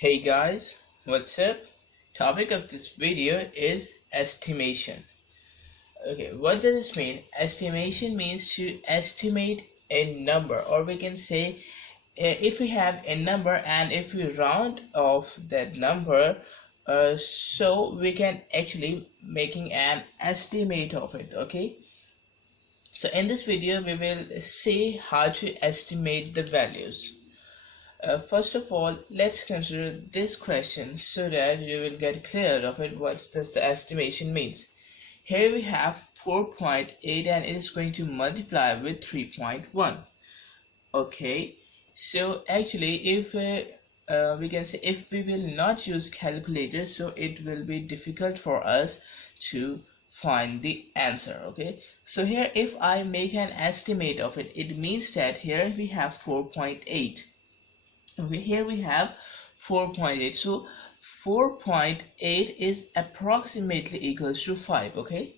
Hey guys, what's up? Topic of this video is estimation. Okay, what does this mean? Estimation means to estimate a number, or we can say if we have a number and if we round off that number, so we can actually making an estimate of it. Okay, so in this video we will see how to estimate the values. First of all, let's consider this question so that you will get clear of it. What does the estimation means? Here we have 4.8 and it is going to multiply with 3.1. Okay, so actually if we can say if we will not use calculator, so it will be difficult for us to find the answer. Okay, so here if I make an estimate of it, it means that here we have 4.8. Okay, here we have 4.8, so 4.8 is approximately equals to 5. Okay,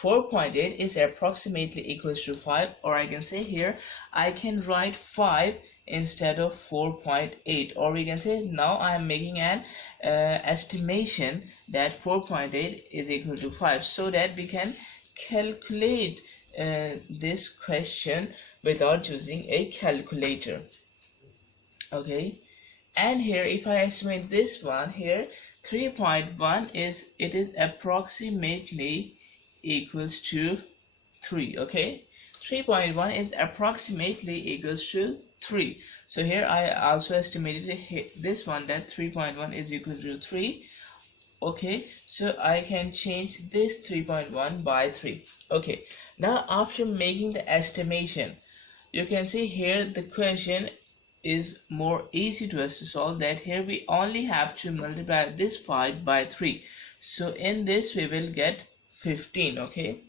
4.8 is approximately equals to 5, or I can say here I can write 5 instead of 4.8, or we can say now I am making an estimation that 4.8 is equal to 5, so that we can calculate this question without using a calculator. Okay, and here if I estimate this one here, 3.1 is approximately equals to 3. Okay, 3.1 is approximately equals to 3. So here I also estimated this one, that 3.1 is equal to 3. Okay, so I can change this 3.1 by 3. Okay, now after making the estimation, you can see here the question is more easy to us to solve, that here we only have to multiply this 5 by 3. So in this we will get 15. Okay,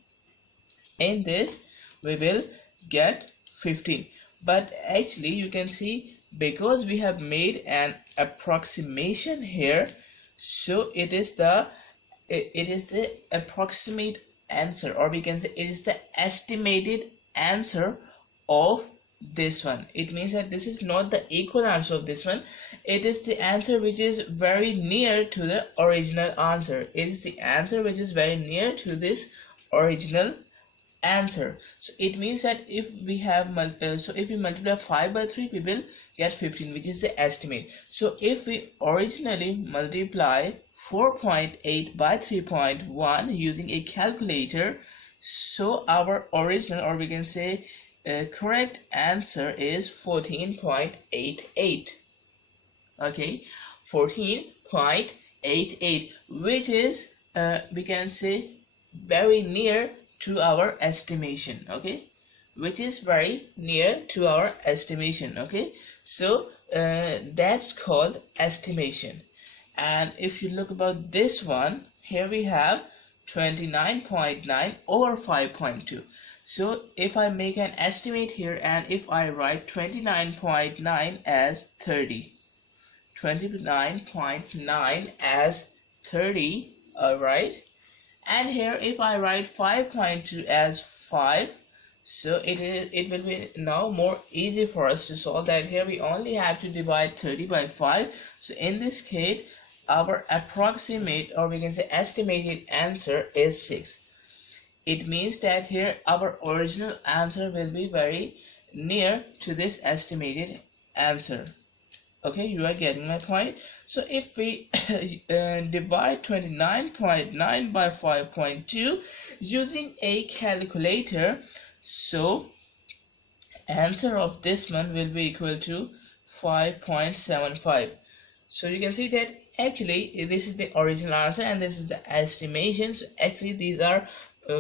in this we will get 15, but actually you can see because we have made an approximation here, so it is the approximate answer, or we can say it is the estimated answer of this one. It means that this is not the equal answer of this one, it is the answer which is very near to the original answer. It is the answer which is very near to this original answer. So it means that if we have if we multiply 5 by 3, we will get 15, which is the estimate. So if we originally multiply 4.8 by 3.1 using a calculator, so our original, or we can say correct answer is 14.88. okay, 14.88, which is we can say very near to our estimation. Okay, which is very near to our estimation. Okay, so that's called estimation. And if you look about this one, here we have 29.9 over 5.2. So if I make an estimate here, and if I write 29.9 as 30, 29.9 as 30, alright, and here if I write 5.2 as 5, so it will be now more easy for us to solve that. Here we only have to divide 30 by 5. So in this case our approximate, or we can say estimated answer is 6. It means that here our original answer will be very near to this estimated answer. Okay, you are getting my point. So if we divide 29.9 by 5.2 using a calculator, so answer of this one will be equal to 5.75. so you can see that actually this is the original answer and this is the estimation. So actually these are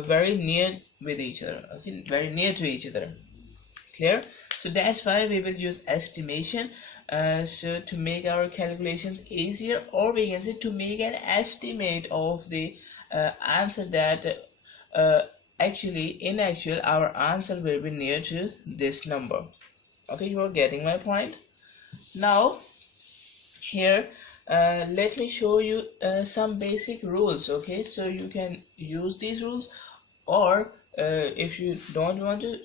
very near with each other. Okay, very near to each other. Clear? So that's why we will use estimation, so to make our calculations easier, or we can say to make an estimate of the answer, that actually in actual our answer will be near to this number. Okay, you are getting my point. Now here let me show you some basic rules. Okay, so you can use these rules, or if you don't want to,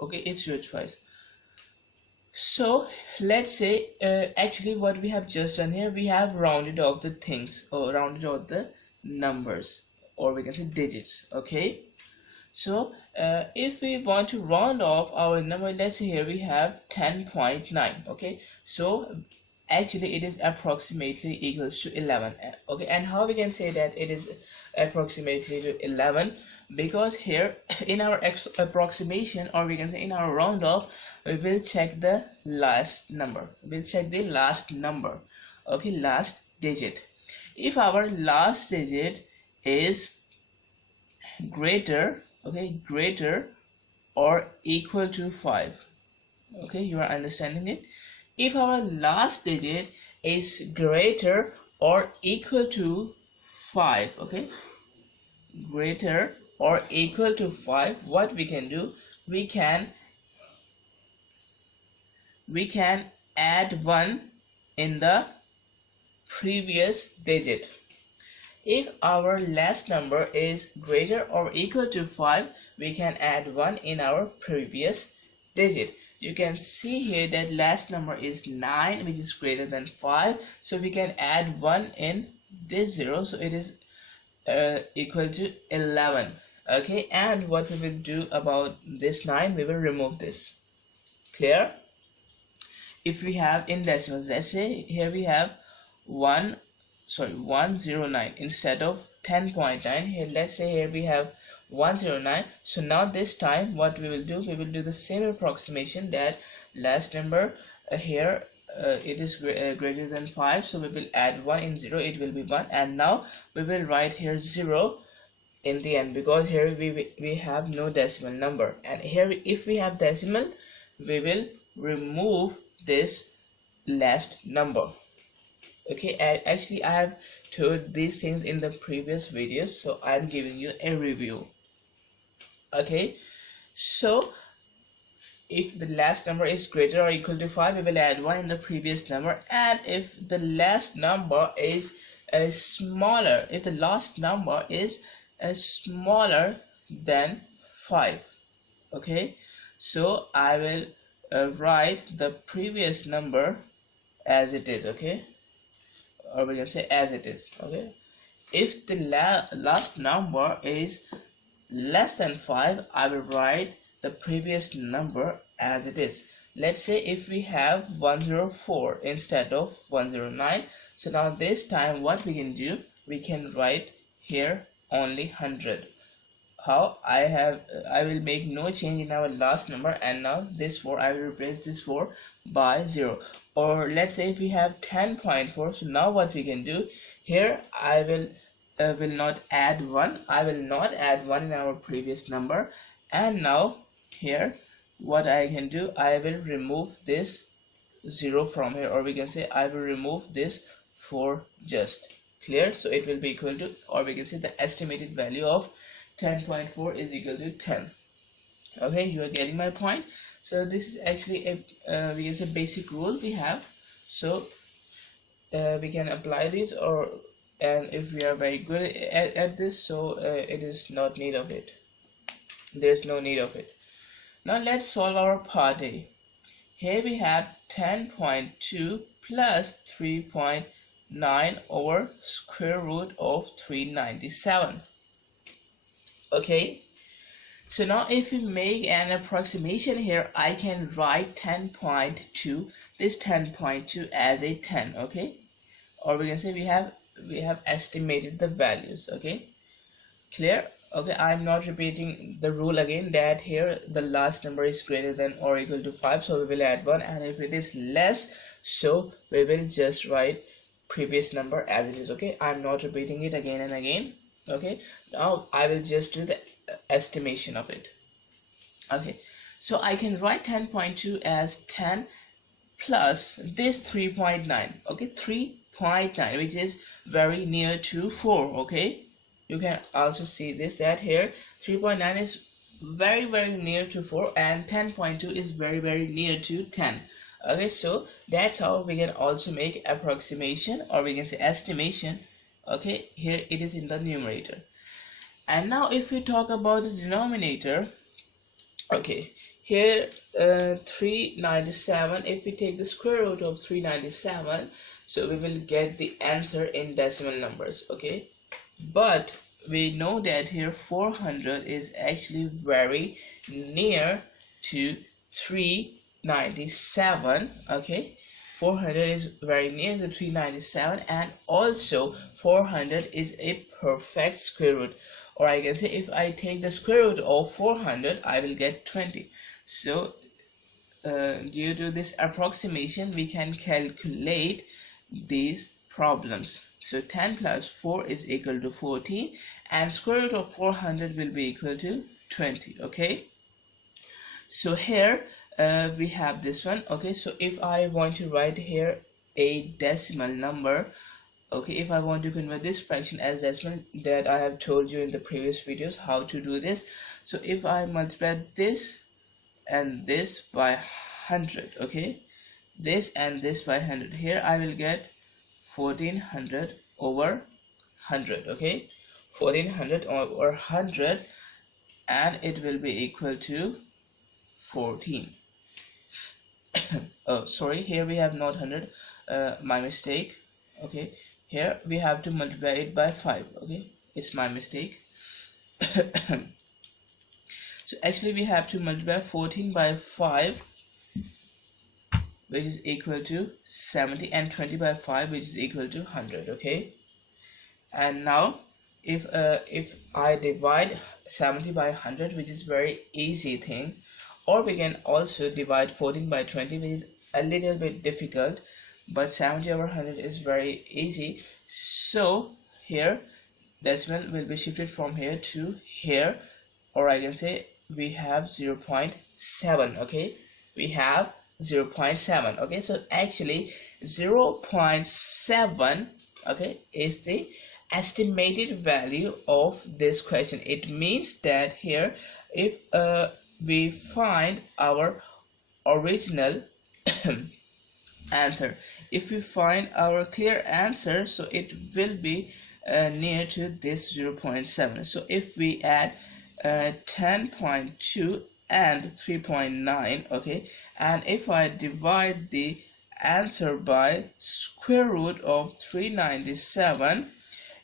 okay, it's your choice. So let's say actually what we have just done here, we have rounded off the things, or rounded off the numbers, or we can say digits. Okay, so if we want to round off our number, let's say here we have 10.9. Okay, so actually it is approximately equals to 11. Okay, and how we can say that it is approximately to 11? Because here in our approximation, or we can say in our round off, we will check the last number, we'll check the last number. Okay, last digit. If our last digit is greater, okay, greater or equal to 5, okay, you are understanding it. If our last digit is greater or equal to 5, okay, greater or equal to 5, what we can do, we can add 1 in the previous digit. If our last number is greater or equal to 5, we can add 1 in our previous digit. You can see here that last number is 9, which is greater than 5, so we can add 1 in this 0, so it is equal to 11. Okay, and what we will do about this 9, we will remove this. Clear? If we have in decimals, let's say here we have 109 instead of 10.9. here, let's say here we have 109. So now this time what we will do, we will do the same approximation, that last number here it is greater than 5, so we will add 1 in 0, it will be 1, and now we will write here 0 in the end, because here we have no decimal number, and here if we have decimal, we will remove this last number. Okay, actually I have told these things in the previous videos, so I'm giving you a review. Okay, so if the last number is greater or equal to 5, we will add 1 in the previous number, and if the last number is smaller, if the last number is smaller than 5, okay, so I will write the previous number as it is, okay, or we can say as it is. Okay, if the last number is less than 5, I will write the previous number as it is. Let's say if we have 104 instead of 109, so now this time what we can do, we can write here only 100. How I will make no change in our last number, and now this 4, I will replace this 4 by 0. Or let's say if we have 10.4, so now what we can do here, I will not add 1, I will not add 1 in our previous number, and now here what I can do, I will remove this 0 from here, or we can say I will remove this 4 just. Clear? So it will be equal to, or we can say the estimated value of 10.4 is equal to 10. Okay, you are getting my point. So this is actually a we can say basic rule we have, so we can apply this, or and if we are very good at this, so it is not need of it, there's no need of it. Now let's solve our part A. Here we have 10.2 plus 3.9 over square root of 397. Okay, so now if we make an approximation here, I can write 10.2, this 10.2 as a 10, okay, or we can say we have estimated the values. Okay, clear? Okay, I'm not repeating the rule again, that here the last number is greater than or equal to 5, so we will add 1, and if it is less, so we will just write previous number as it is. Okay, I'm not repeating it again and again. Okay, now I will just do the estimation of it. Okay, so I can write 10.2 as 10 plus this 3.9. okay, 3.9, which is very near to 4. Okay, you can also see this, that here 3.9 is very near to 4, and 10.2 is very near to 10. Okay, so that's how we can also make approximation, or we can say estimation. Okay, here it is in the numerator. And now if we talk about the denominator, okay, here 397, if we take the square root of 397, so we will get the answer in decimal numbers. Okay, but we know that here 400 is actually very near to 397. Okay, 400 is very near to 397, and also 400 is a perfect square root, or I can say if I take the square root of 400 I will get 20. So due to this approximation we can calculate these problems. So 10 plus 4 is equal to 14, and square root of 400 will be equal to 20. Okay, so here we have this one. Okay, so if I want to write here a decimal number, okay, if I want to convert this fraction as decimal, that I have told you in the previous videos how to do this. So if I multiply this and this by 100, okay, this and this by 100, here I will get 1400 over 100. Okay, 1400 over 100, and it will be equal to 14. Oh, sorry, here we have not 100, my mistake. Okay, here we have to multiply it by 5. Okay, it's my mistake. So actually we have to multiply 14 by 5, which is equal to 70, and 20 by 5, which is equal to 100. Okay, and now if I divide 70 by 100, which is very easy thing, or we can also divide 14 by 20, which is a little bit difficult, but 70 over 100 is very easy. So here decimal will be shifted from here to here, or I can say we have 0.7. okay, we have 0.7. okay, so actually 0.7, okay, is the estimated value of this question. It means that here if we find our original answer, if we find our clear answer, so it will be near to this 0.7. so if we add 10.2 and 3.9, okay, and if I divide the answer by square root of 397,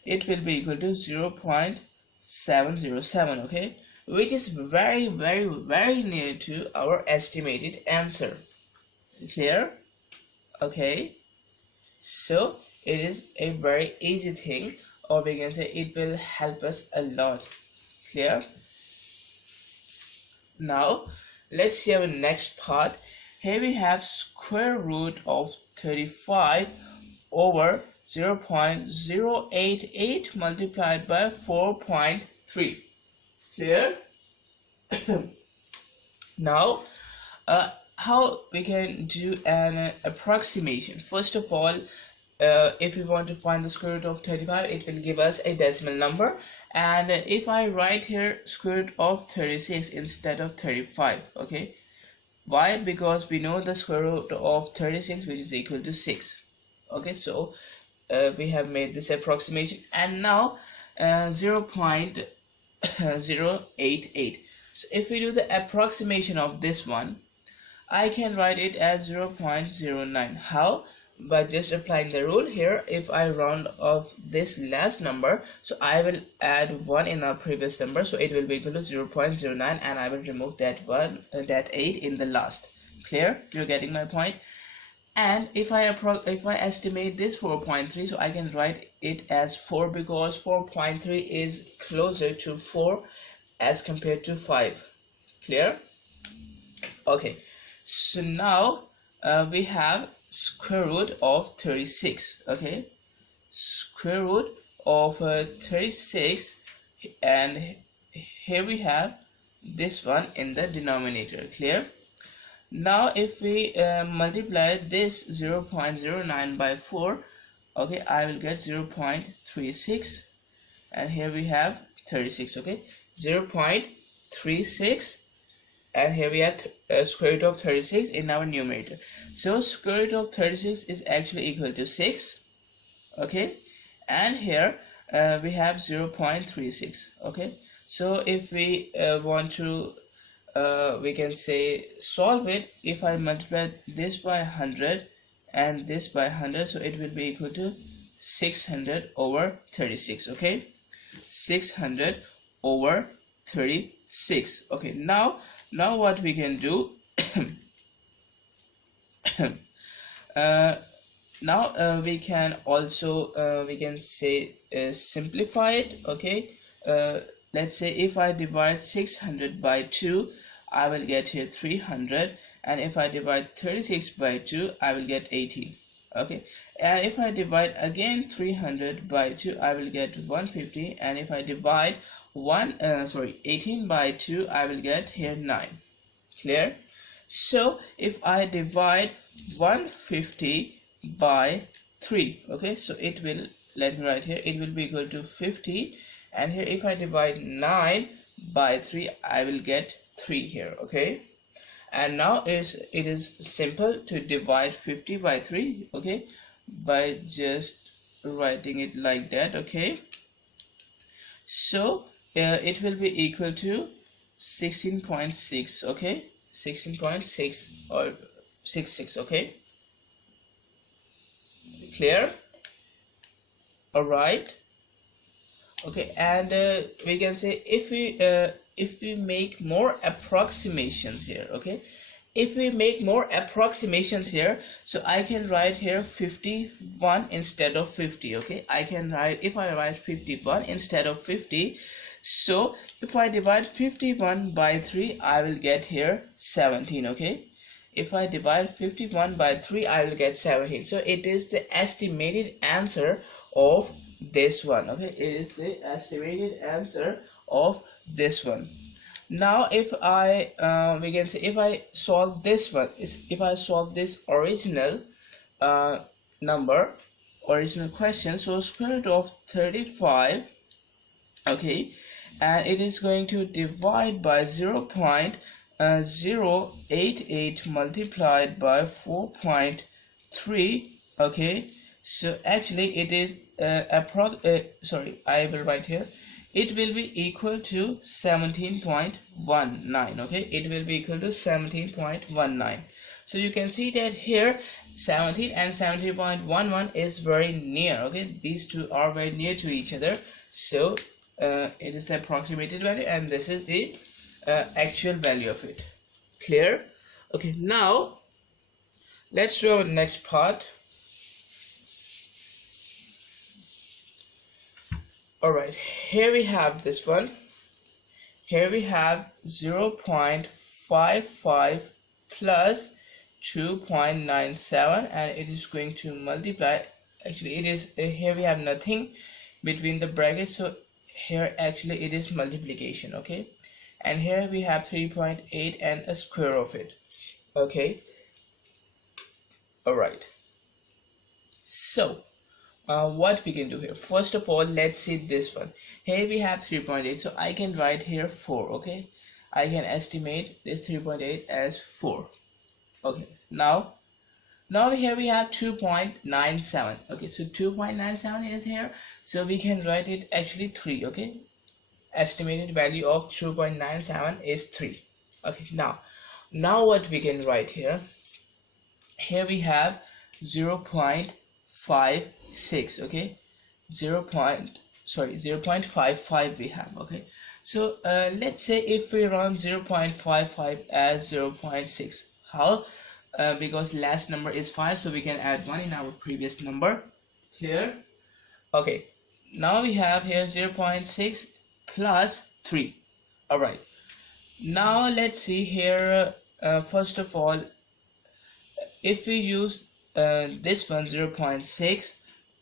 it will be equal to 0.707, okay, which is very near to our estimated answer. Clear? Okay, so it is a very easy thing, or we can say it will help us a lot. Clear? Now let's see our next part. Here we have square root of 35 over 0.088 multiplied by 4.3. Clear? Now how we can do an approximation. First of all, if we want to find the square root of 35, it will give us a decimal number, and if I write here square root of 36 instead of 35, okay, why? Because we know the square root of 36, which is equal to 6. Okay, so we have made this approximation, and now 0.088. So if we do the approximation of this one, I can write it as 0.09. How? By just applying the rule here. If I round off this last number, so I will add 1 in our previous number, so it will be equal to 0.09, and I will remove that 8 in the last. Clear? You're getting my point? And if I estimate this 4.3, so I can write it as 4, because 4.3 is closer to 4 as compared to 5. Clear? Okay, so now we have square root of 36. Okay, square root of 36, and here we have this one in the denominator. Clear? Now if we multiply this 0.09 by 4, okay, I will get 0.36, and here we have 36. Okay, 0.36, and here we have square root of 36 in our numerator. So square root of 36 is actually equal to 6. Okay, and here we have 0.36. okay, so if we want to we can say solve it. If I multiply this by 100 and this by 100, so it will be equal to 600 over 36. Okay, 600 over 36. Okay, now what we can do we can also we can say simplify it. Okay, let's say if I divide 600 by 2, I will get here 300, and if I divide 36 by 2, I will get 80. Okay, and if I divide again 300 by 2, I will get 150, and if I divide 18 by 2, I will get here 9. Clear? So if I divide 150 by 3, okay, so it will, let me write here, it will be equal to 50, and here if I divide 9 by 3, I will get 3 here. Okay, and now it is simple to divide 50 by 3, okay, by just writing it like that. Okay, so it will be equal to 16.6. okay, 16.6 or 66. Okay, clear? All right. Okay, and we can say if we make more approximations here. Okay, if we make more approximations here, so I can write here 51 instead of 50. Okay, I can write, if I write 51 instead of 50, so if I divide 51 by 3, I will get here 17. Okay, if I divide 51 by 3, I will get 17. So it is the estimated answer of this one. Okay, it is the estimated answer of this one. Now if I we can say if I solve this one, if I solve this original original question, so square root of 35, okay, and it is going to divide by 0.088 multiplied by 4.3. okay, so actually it is sorry, I will write here, it will be equal to 17.19. okay, it will be equal to 17.19. so you can see that here 17 and 17.11 is very near. Okay, these two are very near to each other, so it is the approximated value, and this is the actual value of it. Clear? Okay, now let's do our next part. Alright, here we have this one. Here we have 0.55 plus 2.97, and it is going to multiply. Actually, it is here we have nothing between the brackets, so here actually it is multiplication. Okay, and here we have 3.8 and a square of it. Okay, alright, so what we can do here, first of all, let's see this one. Here we have 3.8, so I can write here 4. Okay, I can estimate this 3.8 as 4. Okay, now here we have 2.97. okay, so 2.97 is here, so we can write it actually 3. okay, estimated value of 2.97 is 3. okay, now what we can write here, we have 0.56. okay, 0.55 we have. Okay, so let's say if we run 0.55 as 0.6, how? Because last number is 5, so we can add 1 in our previous number. Clear? Okay, now we have here 0.6 plus 3. Alright, now let's see here, first of all, if we use this one 0.6,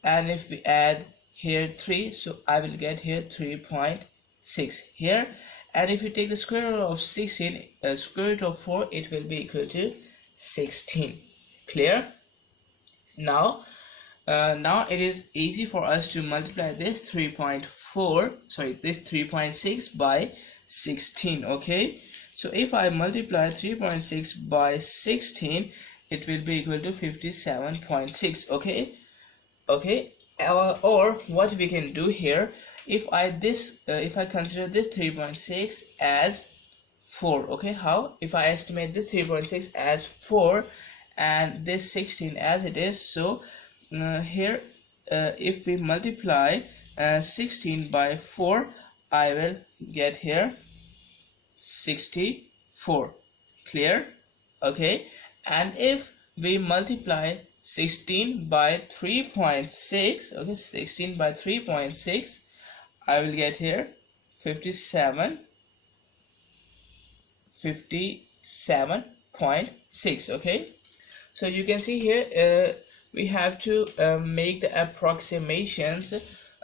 and if we add here 3, so I will get here 3.6 here, and if you take the square root of 16, square root of 4, it will be equal to 16. Clear? Now it is easy for us to multiply this 3.6 by 16. Okay, so if I multiply 3.6 by 16, it will be equal to 57.6. okay, or what we can do here, if I consider this 3.6 as 4. Okay, how? If I estimate this 3.6 as 4 and this 16 as it is, so here if we multiply 16 by 4, I will get here 64. Clear? Okay, and if we multiply 16 by 3.6, okay, 16 by 3.6, I will get here 57.6. Okay, so you can see here we have to make the approximations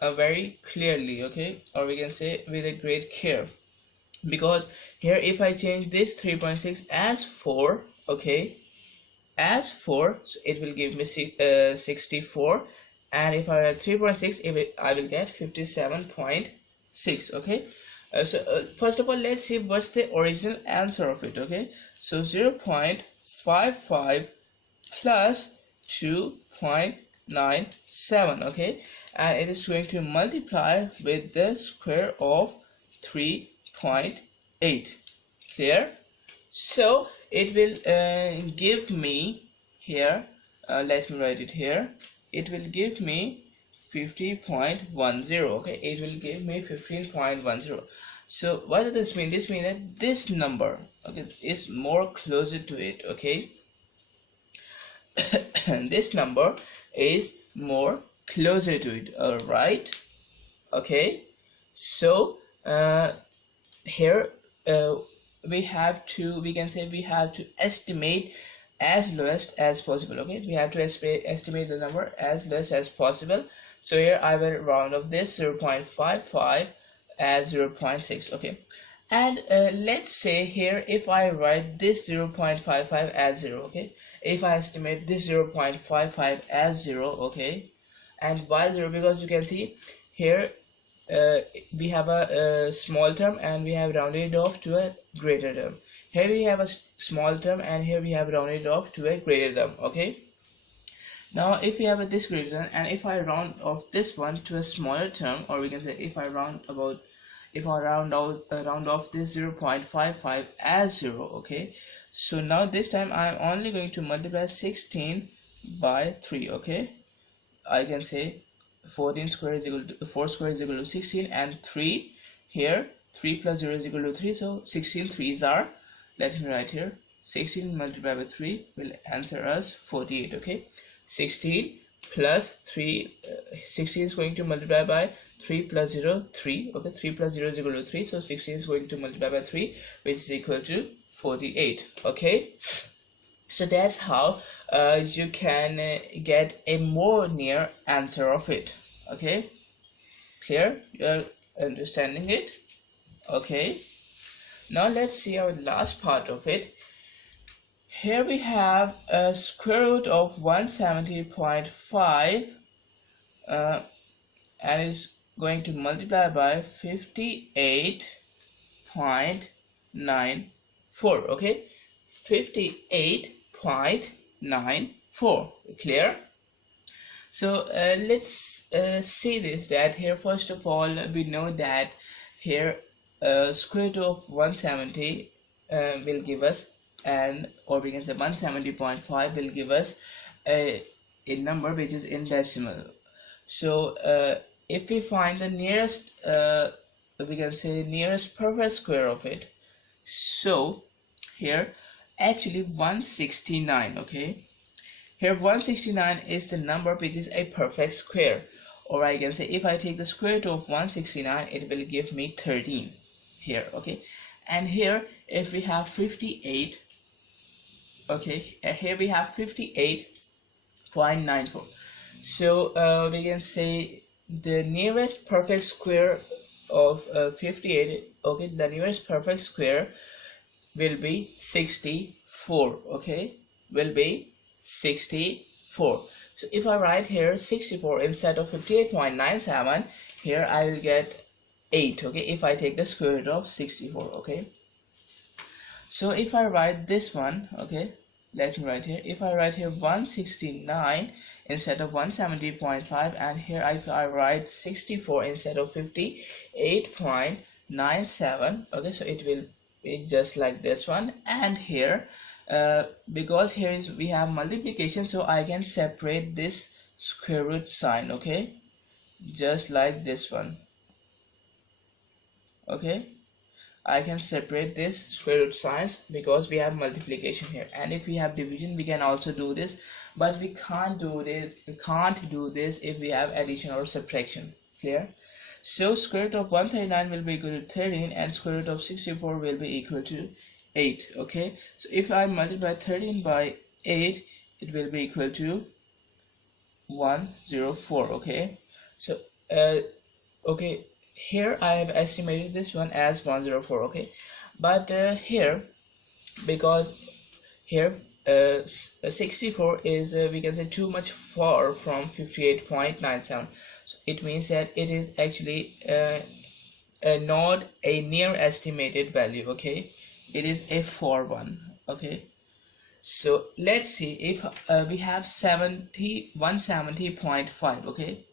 very clearly, okay, or we can say with a great care, because here if I change this 3.6 as 4, okay, as 4, so it will give me 64, and if I add 3.6, I will get 57.6. okay. So first of all, let's see what's the original answer of it. Okay, so 0.55 plus 2.97, okay, and it is going to multiply with the square of 3.8. Clear? So it will give me here, let me write it here, it will give me 50.10. okay, it will give me 15.10. so what does this mean? This means that this number, okay, is more closer to it. Okay, this number is more closer to it. All right, okay, so here we can say we have to estimate as lowest as possible. Okay, we have to estimate the number as lowest as possible. So here I will round off this 0.55 as 0.6. okay, and let's say here if I write this 0.55 as 0, okay, if I estimate this 0.55 as 0, okay, and why 0? Because you can see here we have a small term and we have rounded off to a greater term. Here we have a small term and here we have rounded off to a greater term. Okay, now if we have a this greater term and if I round off this one to a smaller term, or we can say if I round off this 0.55 as 0, okay, so now this time I am only going to multiply 16 by 3. okay, I can say 14 square is equal to 4 square is equal to 16, and 3 here, 3 plus 0 is equal to 3, so 16 3s are, let me write here, 16 multiplied by 3 will answer us 48. okay, 16 plus 3, 16 is going to multiply by 3 plus 0, 3. okay, 3 plus 0 is equal to 3, so 16 is going to multiply by 3, which is equal to 48. okay, so that's how you can get a more near answer of it. Okay, clear? You're understanding it? Okay, now let's see our last part of it. Here we have a square root of 170.5 and is going to multiply by 58.94. okay, 58.94. clear? So let's see this, that here first of all we know that here square root of 170 will give us or we can say 170.5 will give us a number which is in decimal. So if we find the nearest we can say nearest perfect square of it, so here actually 169. okay, here 169 is the number which is a perfect square, or I can say if I take the square root of 169 it will give me 13 here. okay, and here if we have 58, okay, here we have 58.94. so we can say the nearest perfect square of 58, okay, the nearest perfect square will be 64. okay, will be 64. So if I write here 64 instead of 58.97, here I will get 8. okay, if I take the square root of 64. okay, so if I write this one, okay, let me write here, if I write here 169 instead of 170.5, and here if I write 64 instead of 58.97, okay, so it will it's just like this one. And here because here is we have multiplication, so I can separate this square root sign, okay, just like this one. Okay, I can separate this square root signs because we have multiplication here, and if we have division we can also do this, but we can't do this if we have addition or subtraction. Clear? So square root of 139 will be equal to 13 and square root of 64 will be equal to 8. Okay, so if I multiply 13 by 8, it will be equal to 104. Okay, so okay, here I have estimated this one as 104. Okay, but here, because here 64 is we can say too much far from 58.97, so it means that it is actually not a near estimated value. Okay, it is a far one. Okay, so let's see if we have 170.5. okay,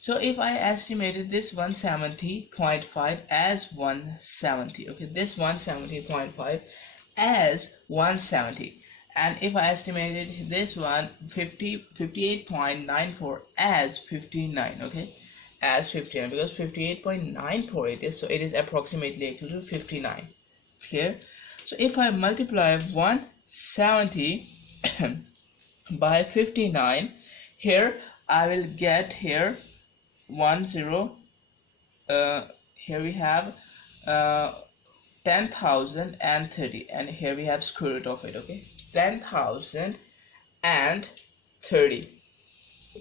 so if I estimated this 170.5 as 170, okay, this 170.5 as 170, and if I estimated this one 58.94 as 59, okay, as 59, because 58.94 it is, so it is approximately equal to 59. Clear? So if I multiply 170 by 59, here I will get here 10, here we have 10,030, and here we have square root of it. Okay, 10,030.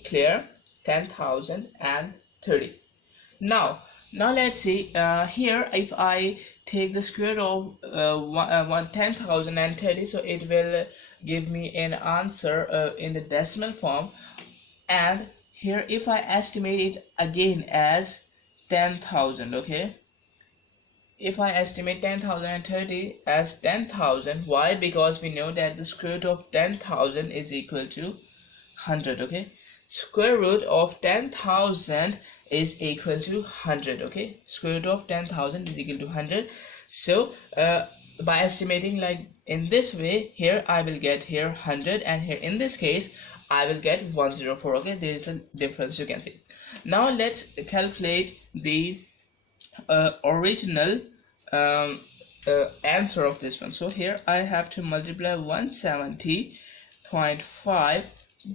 Clear? 10,030. Now let's see here, if I take the square root of 10,030, so it will give me an answer in the decimal form. And here if I estimate it again as 10,000, okay, if I estimate 10,030 as 10,000, why? Because we know that the square root of 10,000 is equal to 100. Okay, square root of 10,000 is equal to 100. Okay, square root of 10,000 is equal to 100. So by estimating like in this way, here I will get here 100, and here in this case I will get 104. Okay, there is a difference, you can see. Now let's calculate the original answer of this one. So here I have to multiply 170.5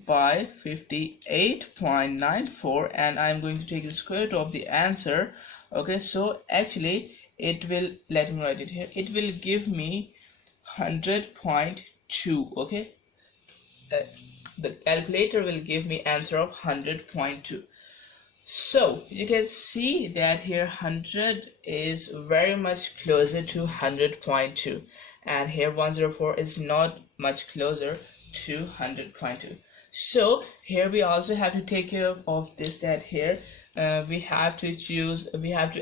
by 58.94, and I'm going to take the square root of the answer. Okay, so actually it will, let me write it here, it will give me 100.2. okay, the calculator will give me answer of 100.2. so you can see that here 100 is very much closer to 100.2, and here 104 is not much closer to 100.2. so here we also have to take care of this, that here we have to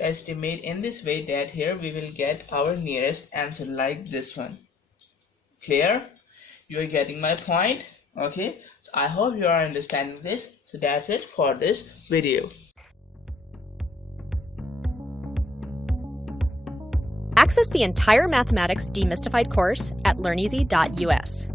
estimate in this way, that here we will get our nearest answer like this one. Clear? You are getting my point? Okay, so I hope you are understanding this. So that's it for this video. Access the entire Mathematics Demystified course at learneasy.us.